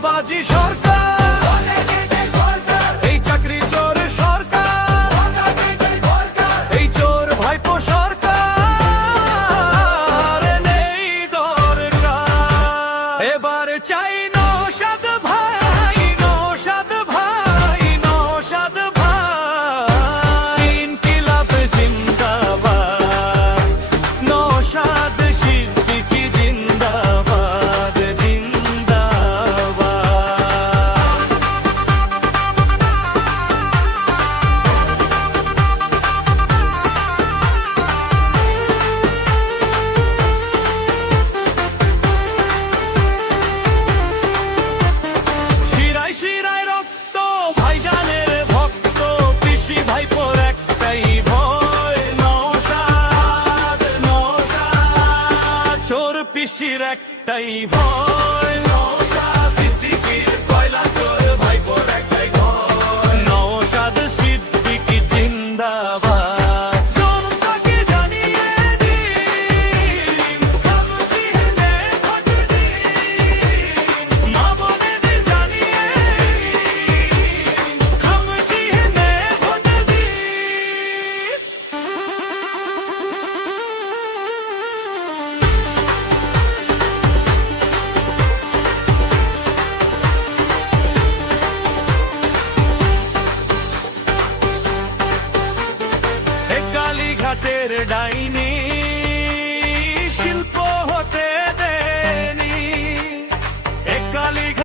চাঁদাবাজি সরকার, এই চাকরি চোর সরকার, এই চোর ভাইপো সরকার নেই দরকার। এবার চাই নওশাদ ভাই, নওশাদ ভাই, নওশাদ ভাই, ইনকিলাব জিন্দাবাদ, নওশাদ সিদ্দিকী জিন্দাবাদ, জিন্দাবাদ। শিরায় শিরায় রক্ত, ভাইজানের ভক্ত, পিসি ভাইপোর একটাই ভয়, নওশাদ, নওশাদ, চোর পিসির একটাই ভয়, নওশাদ সিদ্দিকীর কয়লা চোর ভাইপোর একটাই ভয়, নওশাদ সিদ্দিকী জিন্দাবাদ। জনতাকে জানিয়ে দিন, খামচিহ্নে ভোট দিন, মা বোনেদের জানিয়ে দিন, খামচিহ্নে ভোট দিন। কালীঘাটের ডাইনি